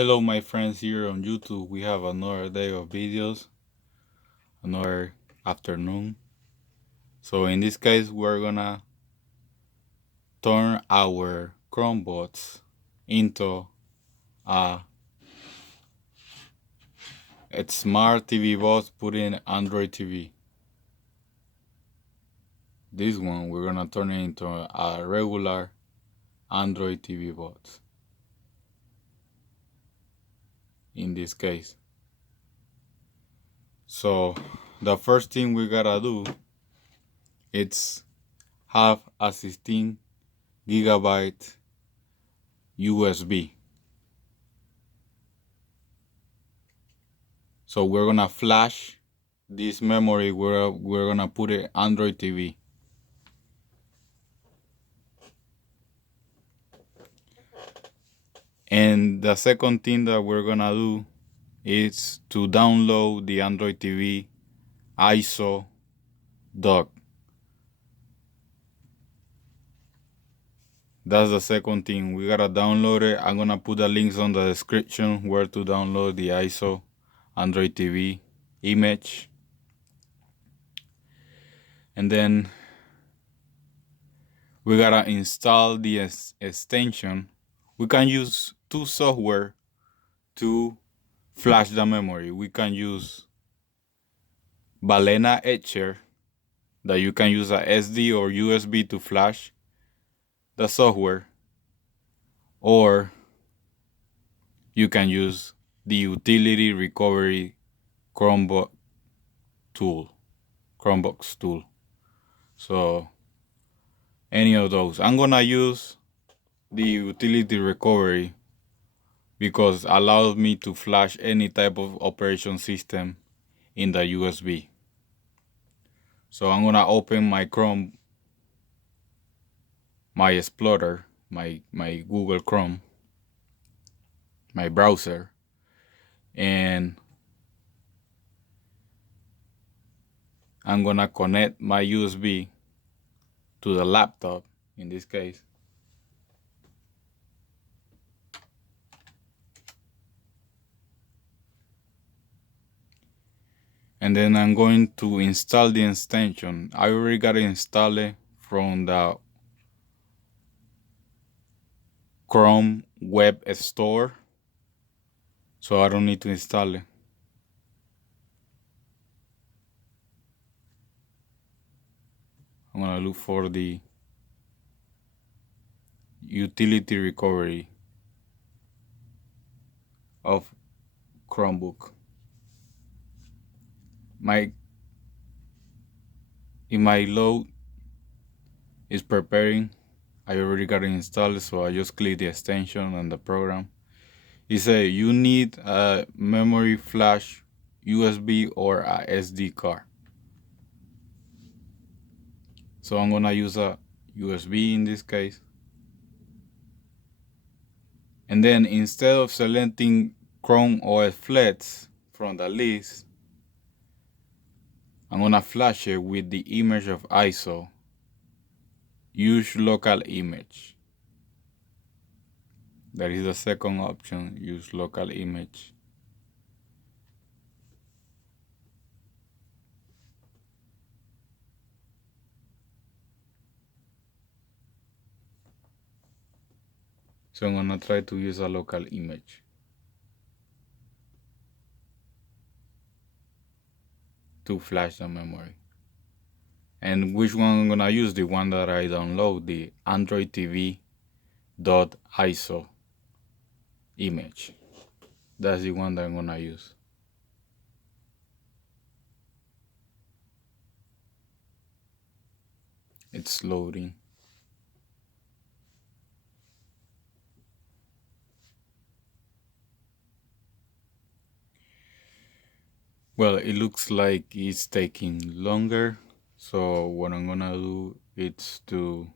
Hello my friends here on YouTube. We have another day of videos, another afternoon. So in this case we're gonna turn our Chromebox into a smart TV box put in Android TV. This one we're gonna turn it into a regular Android TV box. In this case. So the first thing we gotta do is have a 16 GB USB. So we're gonna flash this memory. We're gonna put it Android TV. And the second thing that we're gonna do is to download the Android TV ISO dock. That's the second thing. We gotta download it. I'm gonna put the links on the description where to download the ISO Android TV image. And then we gotta install the extension. We can use two software to flash the memory. We can use Balena Etcher, that you can use a SD or USB to flash the software, or you can use the utility recovery Chromebox tool. So any of those. I'm gonna use the utility recovery because it allows me to flash any type of operation system in the USB. So I'm gonna open my Chrome, my Explorer, my Google Chrome, my browser, and I'm gonna connect my USB to the laptop in this case. And then I'm going to install the extension. I already got it installed from the Chrome Web Store, so I don't need to install it. I'm gonna look for the utility recovery of Chromebook. In my load is preparing. I already got it installed, so I just click the extension on the program. It says you need a memory flash, USB, or a SD card. So I'm gonna use a USB in this case. And then instead of selecting Chrome OS Flex from the list, I'm gonna flash it with the image of ISO. Use local image. That is the second option, use local image. So I'm gonna try to use a local image to flash the memory. And which one I'm gonna use? The one that I download, the Android TV .iso image. That's the one that I'm gonna use. It's loading. Well, it looks like it's taking longer. So what I'm gonna do is to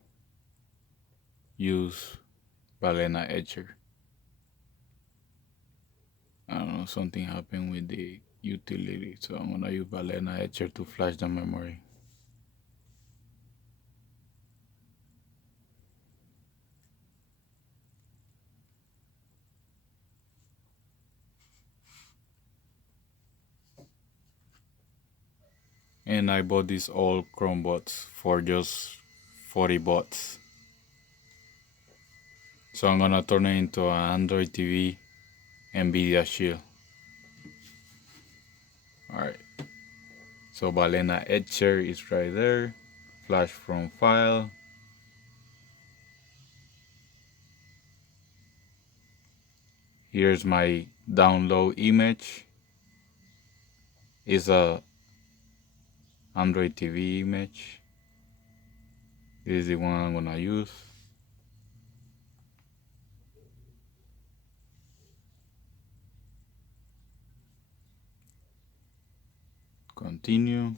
use Balena Etcher. I don't know, something happened with the utility, so I'm gonna use Balena Etcher to flash the memory. and I bought these old Chromebox for just 40 bucks. So I'm gonna turn it into an Android TV Nvidia Shield. Alright, so Balena Etcher is right there. Flash from file. Here's my download image. It's a Android TV image. This is the one I'm gonna use. Continue.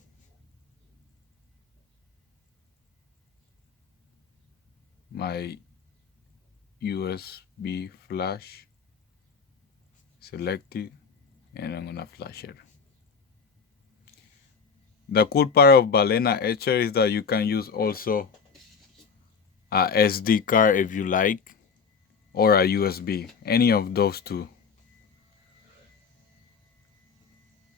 My USB flash selected, and I'm gonna flash it. The cool part of Balena Etcher is that you can use also a SD card if you like, or a USB, any of those two.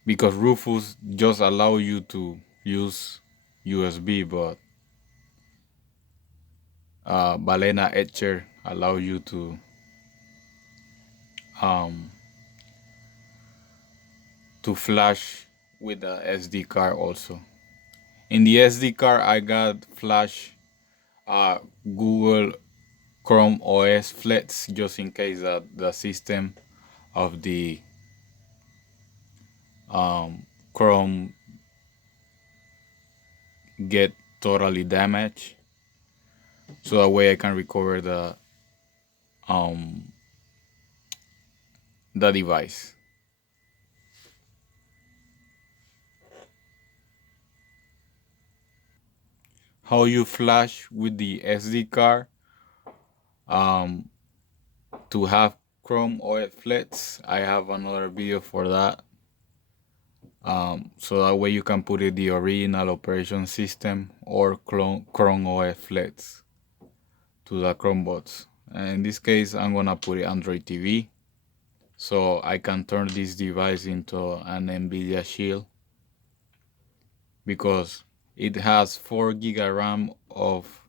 Because Rufus just allow you to use USB, but Balena Etcher allow you to flash with the SD card also. In the SD card, I got flash Google Chrome OS Flex, just in case that the system of the Chrome get totally damaged, so that way I can recover the device. How you flash with the SD card to have Chrome OS Flex, I have another video for that. So that way you can put it the original operation system or Chrome OS Flex to the Chromebox. And in this case, I'm gonna put it Android TV, so I can turn this device into an Nvidia Shield, because it has 4 GB RAM of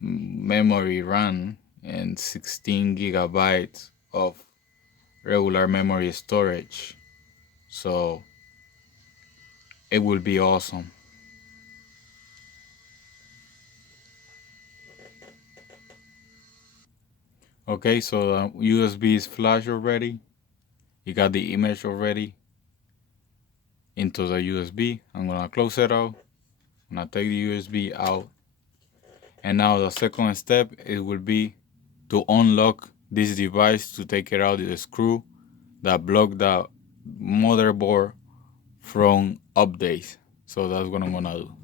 memory RAM and 16 gigabytes of regular memory storage. So it will be awesome. Okay, so the USB is flashed already. You got the image already into the USB. I'm gonna close it out. I'm gonna take the USB out. And now the second step, it will be to unlock this device, to take it out the screw that block the motherboard from updates. So that's what I'm gonna do.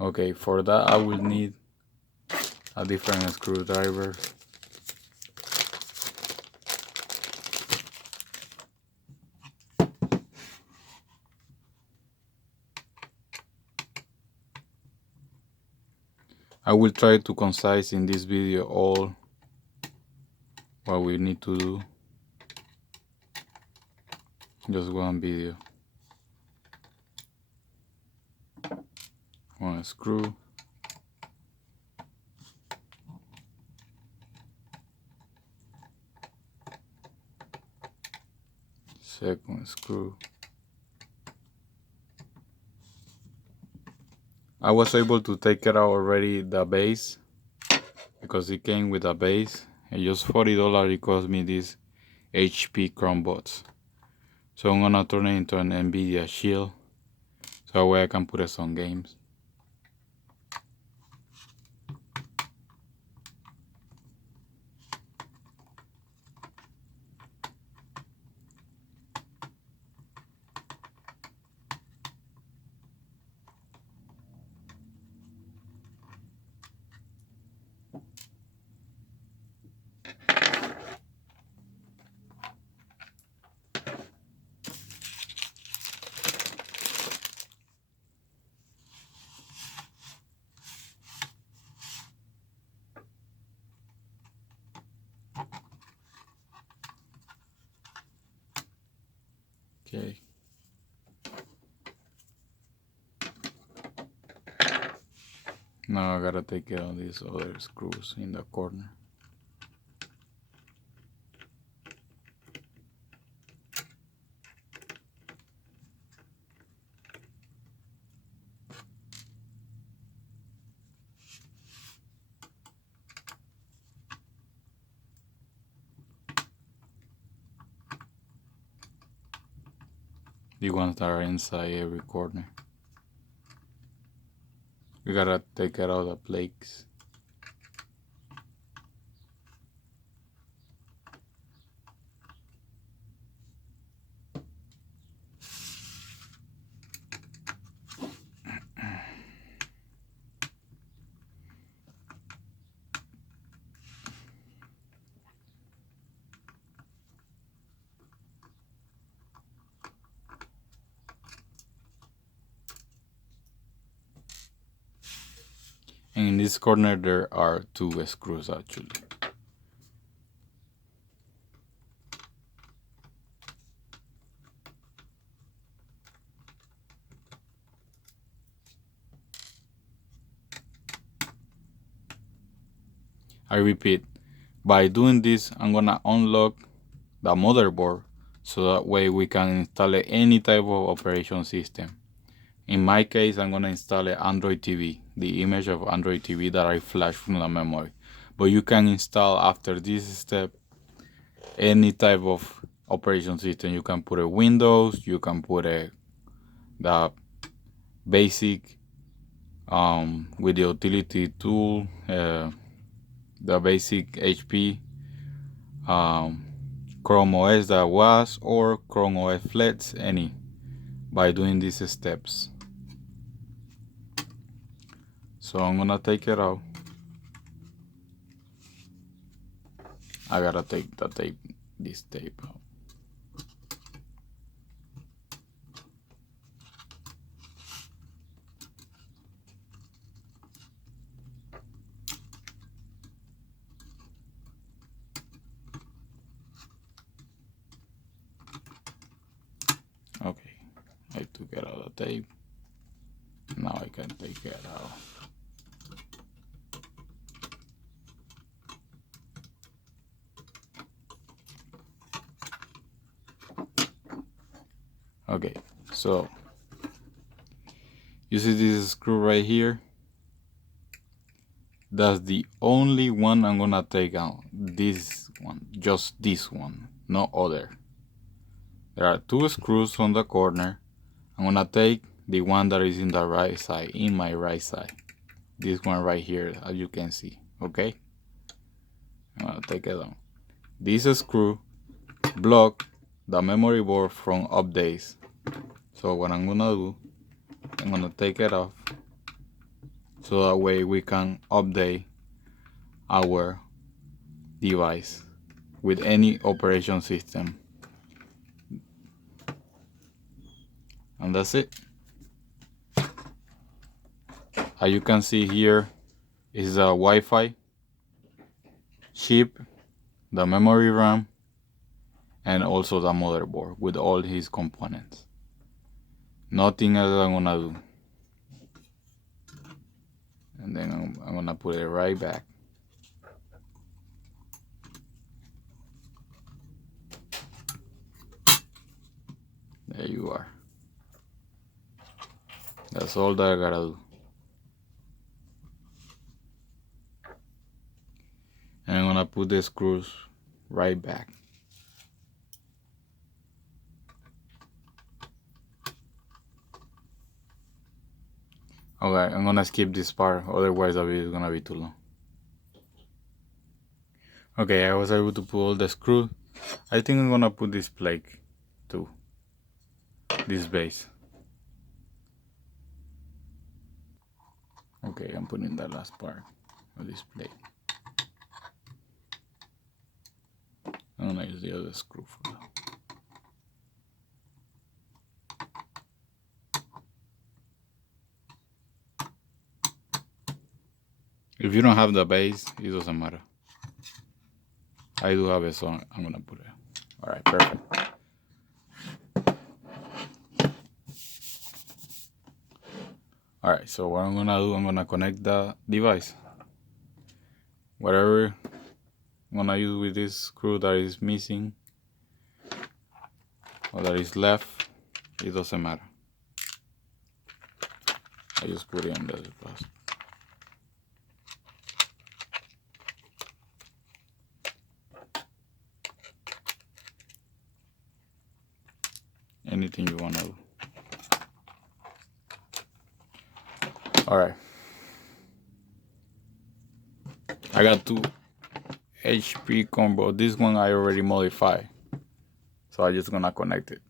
Okay, for that I will need a different screwdriver. I will try to concise in this video all what we need to do. Just one video. One screw. Second screw. I was able to take it out already, the base, because it came with a base, and just $40 it cost me this HP Chromebox. So I'm gonna turn it into an Nvidia Shield, so that way I can put it some games. Okay. Now I gotta take out these other screws in the corner. The ones that are inside every corner. We gotta take out the plates. And in this corner there are 2 screws actually. I repeat, by doing this I'm gonna unlock the motherboard so that way we can install any type of operation system. In my case, I'm gonna install an Android TV, the image of Android TV that I flash from the memory. But you can install after this step any type of operation system. You can put a Windows, you can put the basic with the utility tool, the basic HP Chrome OS that was, or Chrome OS Flex, any, by doing these steps. So I'm gonna take it out. I gotta take the tape, this tape out. Okay, I took it out of the tape. Now I can take it out. Okay, so you see this screw right here? That's the only one I'm gonna take out. This one, just this one, no other. There are 2 screws on the corner. I'm gonna take the one that is in the right side, in my right side. This one right here, as you can see, okay? I'm gonna take it out. This screw block the memory board from updates. So what I'm gonna do, I'm gonna take it off so that way we can update our device with any operation system. And that's it. As you can see here is the Wi-Fi chip, the memory RAM, and also the motherboard with all his components. Nothing else I'm gonna do. And then I'm gonna put it right back. There you are. That's all that I gotta do. And I'm gonna put the screws right back. Okay, I'm gonna skip this part, otherwise the video is gonna be too long. Okay, I was able to pull all the screws. I think I'm gonna put this plate too. This base. Okay, I'm putting the last part of this plate. I'm gonna use the other screw for that. If you don't have the base, it doesn't matter. I do have it, so I'm gonna put it. Alright, perfect. Alright, so what I'm gonna do, I'm gonna connect the device. Whatever I'm gonna use with this screw that is missing or that is left, it doesn't matter. I just put it on the device. Anything you wanna do. Alright. I got two HP Chromebox. This one I already modified. So I'm just gonna connect it.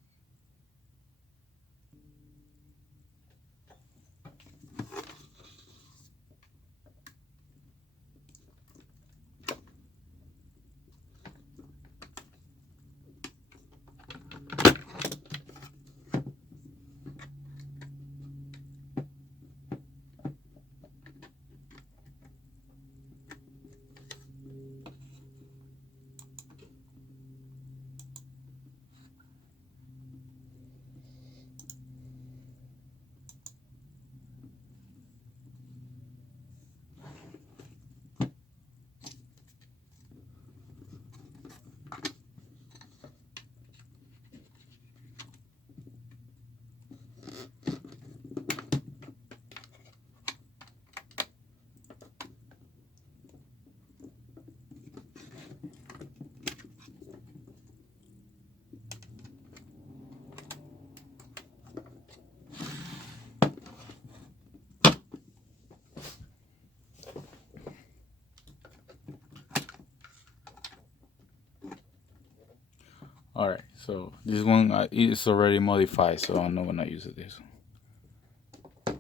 Alright, so this one is already modified, so I'm not gonna use this one.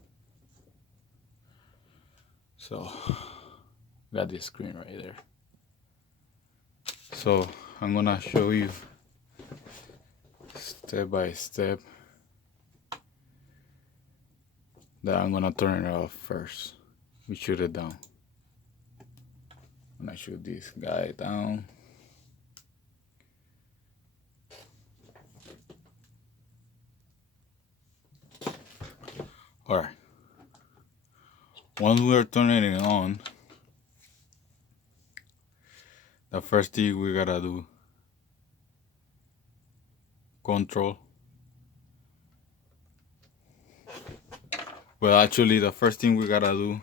So, got this screen right there. So, I'm gonna show you step by step that I'm gonna turn it off first. We shoot it down. I'm gonna shoot this guy down. Alright. Once we're turning it on, the first thing we gotta do, control. Well, actually, the first thing we gotta do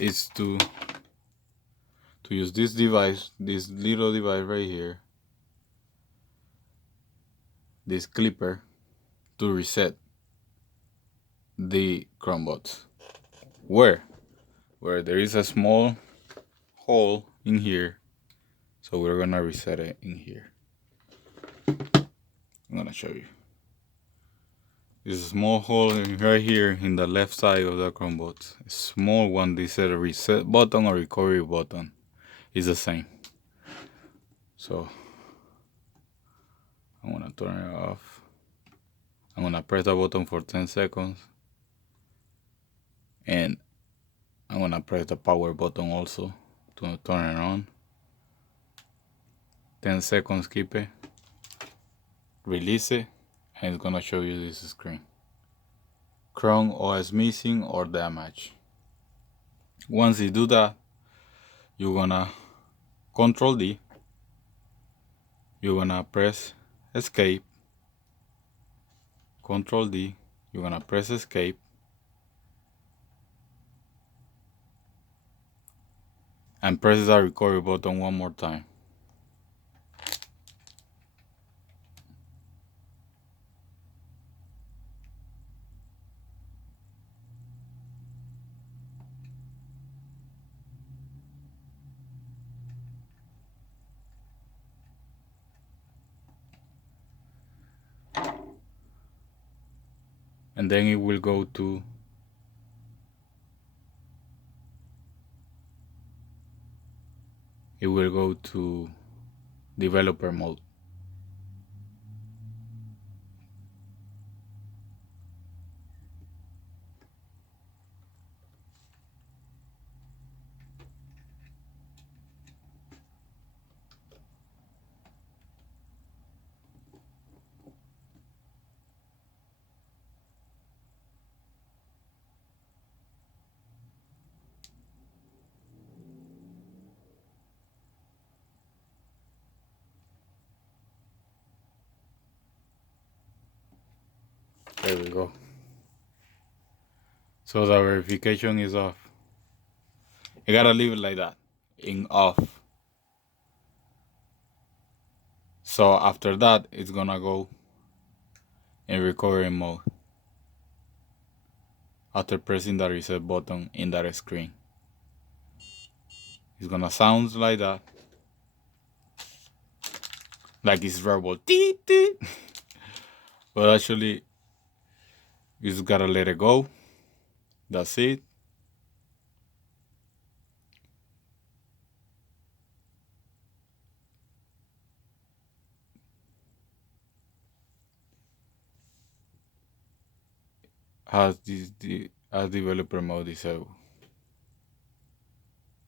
is to use this device, this little device right here, this clipper, to reset the Chromebox. Where there is a small hole in here, so we're gonna reset it in here. I'm gonna show you. There's a small hole right here in the left side of the Chromebox. A small one. This is a reset button or recovery button. It's the same. So I'm gonna turn it off. I'm gonna press the button for 10 seconds. And I'm gonna press the power button also to turn it on. 10 seconds, keep it. Release it, and it's gonna show you this screen. Chrome OS missing or damaged. Once you do that, you're gonna Control D. You're gonna press escape. Control D. You're gonna press escape. And press the recovery button one more time. And then it will go to developer mode. go. So the verification is off. You gotta leave it like that, in off. So after that, it's gonna go in recovery mode after pressing the reset button in that screen. It's gonna sound like that, like it's verbal, but actually you just gotta let it go. That's it. Has developer mode disabled.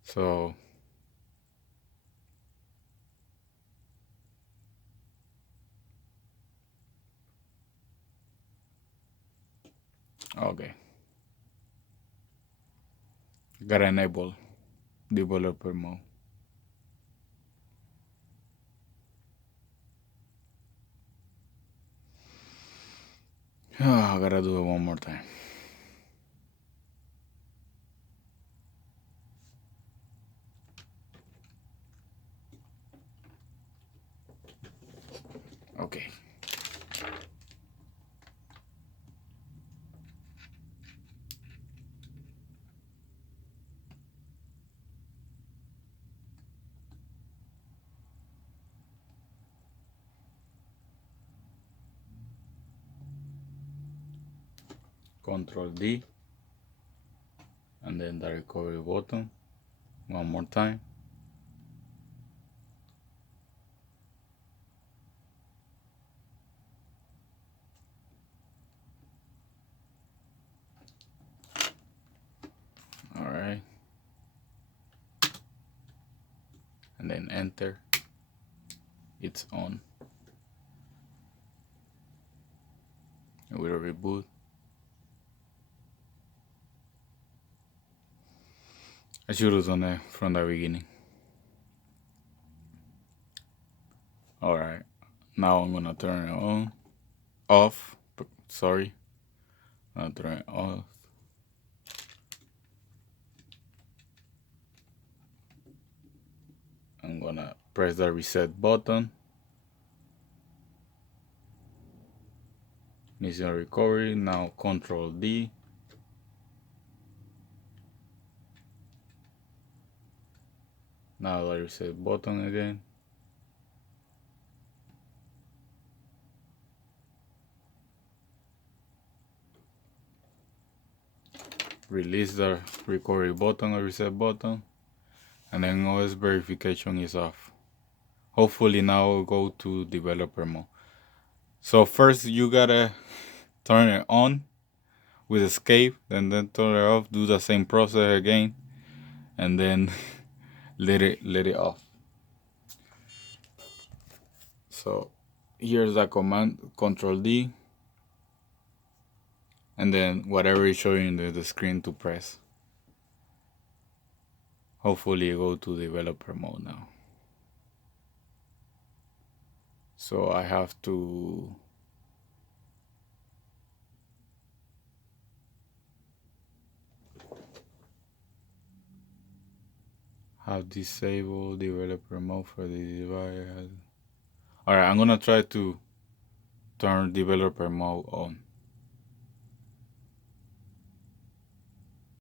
So okay, gotta enable developer mode. I gotta do it one more time. Okay. Control D, and then the recovery button one more time. All right, and then enter. It's on. And we'll reboot. I should have done it from the beginning. All right, now I'm gonna turn it on, off. Sorry, I'm gonna turn it off. I'm gonna press the reset button. Missing recovery. Now Control D. Now the reset button again. Release the recovery button or reset button. And then OS verification is off. Hopefully now we'll go to developer mode. So first you gotta turn it on with escape, and then turn it off, do the same process again, and then let it off. So here's the command, Control D, and then whatever is showing the screen to press. Hopefully you go to developer mode now. So I have to have disabled developer mode for the device. Alright, I'm gonna try to turn developer mode on.